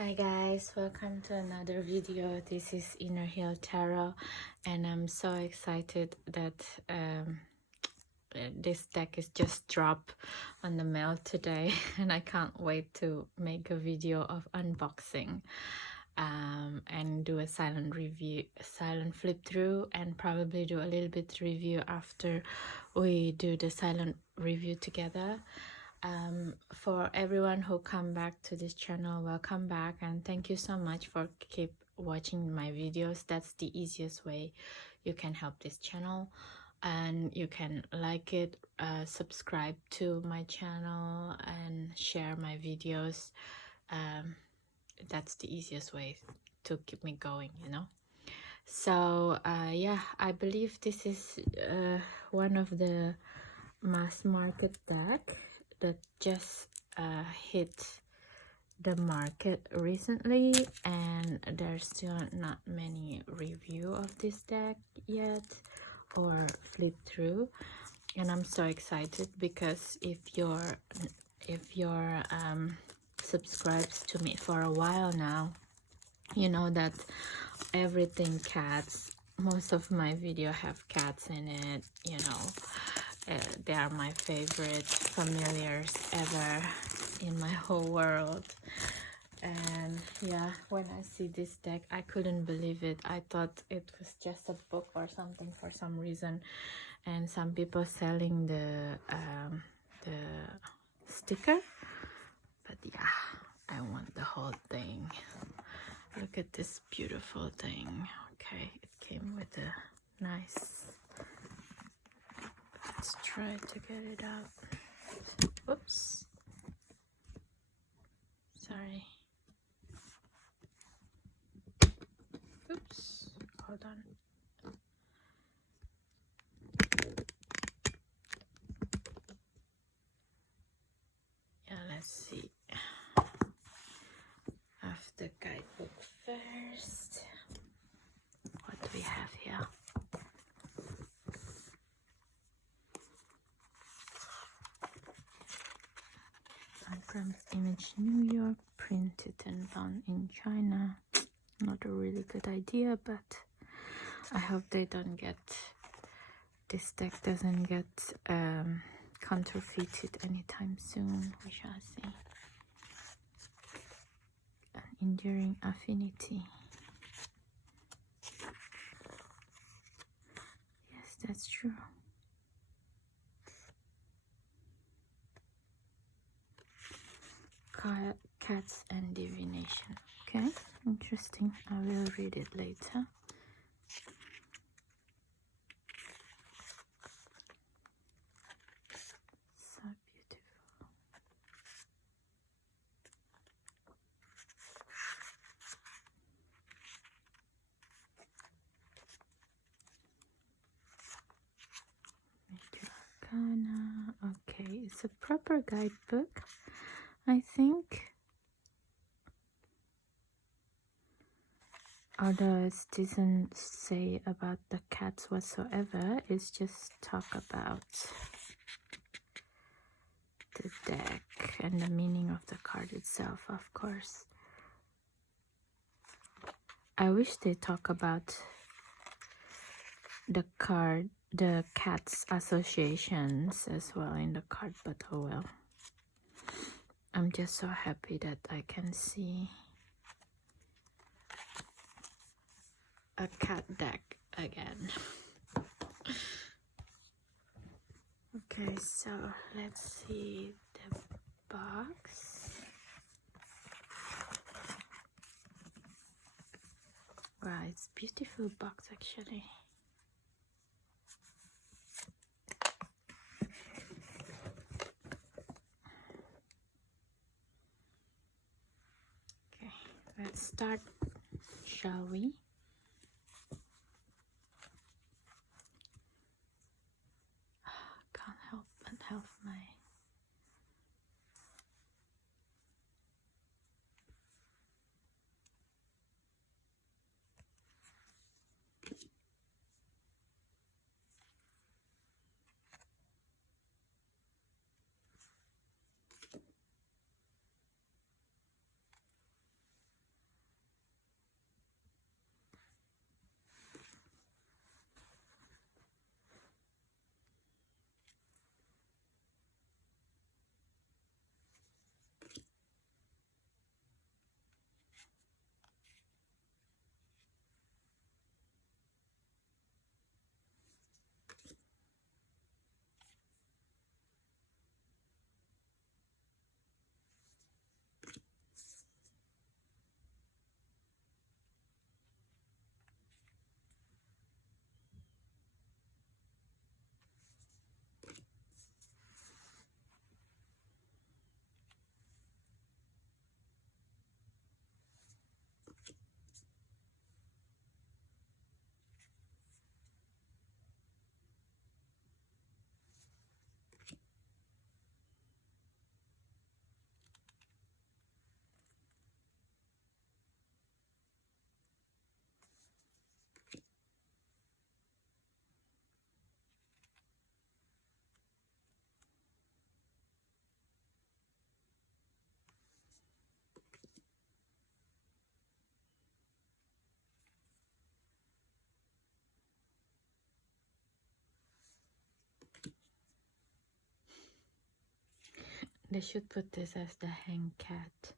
Hi guys, welcome to another video. This is Inner Hill Tarot, and I'm so excited that this deck is just dropped on the mail today and I can't wait to make a video of unboxing and do a silent review, silent flip through, and probably do a little bit review after we do the silent review together. For everyone who come back to this channel, welcome back, and thank you so much for keep watching my videos. That's the easiest way you can help this channel, and you can like it, subscribe to my channel, and share my videos. That's the easiest way to keep me going, you know. So yeah, I believe this is one of the mass market deck that just hit the market recently, and there's still not many review of this deck yet or flip through, and I'm so excited because if you're subscribed to me for a while now, you know that everything cats, most of my video have cats in it, you know. They are my favorite familiars ever in my whole world. And yeah, when I see this deck, I couldn't believe it. I thought it was just a book or something for some reason, and some people selling the sticker, but yeah, I want the whole thing. Look at this beautiful thing. Okay, it came with a nice, let's try to get it out. Oops, sorry. Oops, hold on. Yeah, let's see. After guidebook first. What do we have here? Diagrams image New York, printed and bound in China. Not a really good idea, but I hope they don't get, this deck doesn't get counterfeited anytime soon. We shall see. An enduring affinity. Yes, that's true. Cats and divination. Okay, interesting. I will read it later. So beautiful. Major Arcana. Okay, it's a proper guidebook, I think. Although it doesn't say about the cats whatsoever, it's just talk about the deck and the meaning of the card itself, of course. I wish they talk about the card, the cats associations as well in the card, but oh well. I'm just so happy that I can see a cat deck again. Okay, so let's see the box. Wow, it's a beautiful box actually. Okay, let's start, shall we? Can't help but have my They should put this as the hang cat.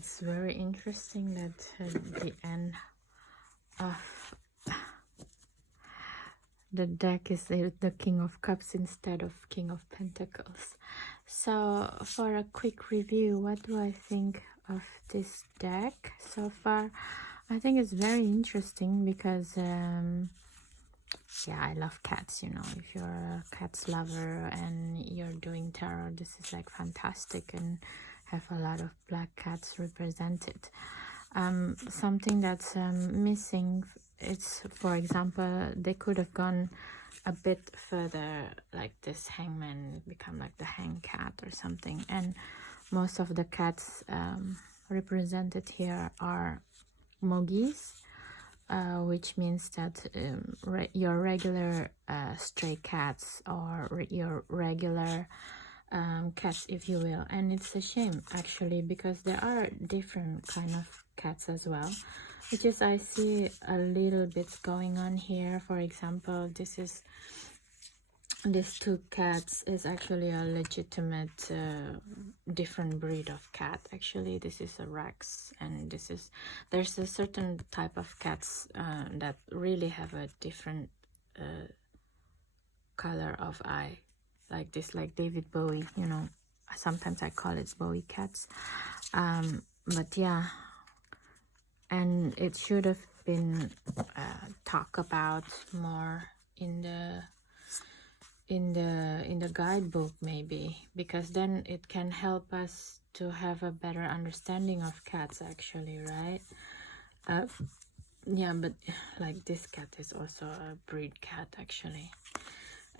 it's very interesting that the end of the deck is the King of Cups instead of King of Pentacles. So for a quick review, what do I think of this deck so far? I think it's very interesting because yeah, I love cats, you know. If you're a cats lover and you're doing tarot, this is like fantastic, and have a lot of black cats represented. Something that's missing, it's, for example, they could have gone a bit further, like this hangman become like the hang cat or something, and most of the cats represented here are mogis, which means that your regular stray cats, or your regular cats, if you will. And it's a shame actually, because there are different kind of cats as well, which is, I see a little bit going on here. For example, these two cats is actually a legitimate different breed of cat. Actually, this is a Rex, and there's a certain type of cats that really have a different color of eye, like this, like David Bowie, you know. Sometimes I call it Bowie cats, but yeah, and it should have been talked about more in the guidebook, maybe, because then it can help us to have a better understanding of cats actually, right? Yeah, but like this cat is also a breed cat actually.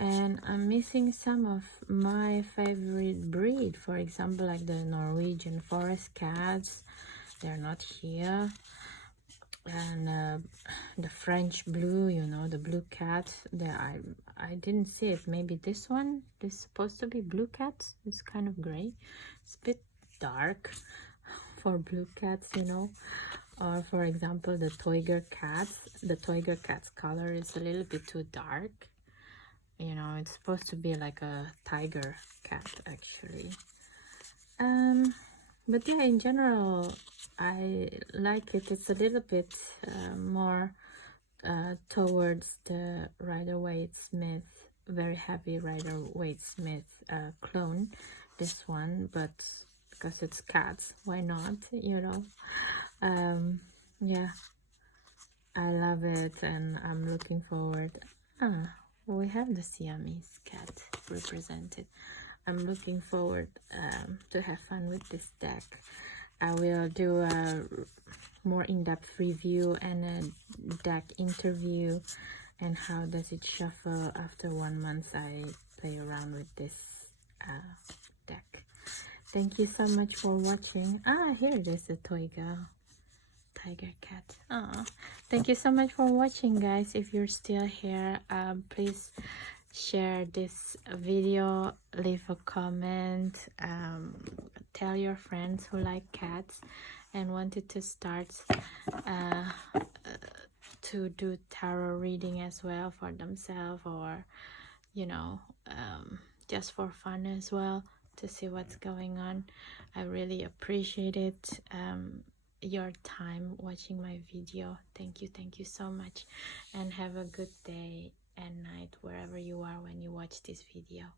And I'm missing some of my favorite breed, for example, like the Norwegian forest cats. They're not here. And the French blue, you know, the blue cat, I didn't see it. Maybe this one, this is supposed to be blue cat. It's kind of gray. It's a bit dark for blue cats, you know. Or for example, the Toiger cats. The Toiger cat's color is a little bit too dark, you know. It's supposed to be like a tiger cat actually. But yeah, in general, I like it. It's a little bit more towards the Rider-Waite-Smith, very heavy Rider-Waite-Smith clone, this one, but because it's cats, why not, you know. Yeah, I love it, and I'm looking forward. We have the Siamese cat represented. I'm looking forward to have fun with this deck. I will do a more in-depth review and a deck interview, and how does it shuffle after 1 month I play around with this deck. Thank you so much for watching. Here it is, a Toiga tiger cat. Thank you so much for watching, guys. If you're still here, please share this video, leave a comment, tell your friends who like cats and wanted to start to do tarot reading as well for themselves, or you know, just for fun as well, to see what's going on. I really appreciate it, your time watching my video. Thank you so much, and have a good day and night wherever you are when you watch this video.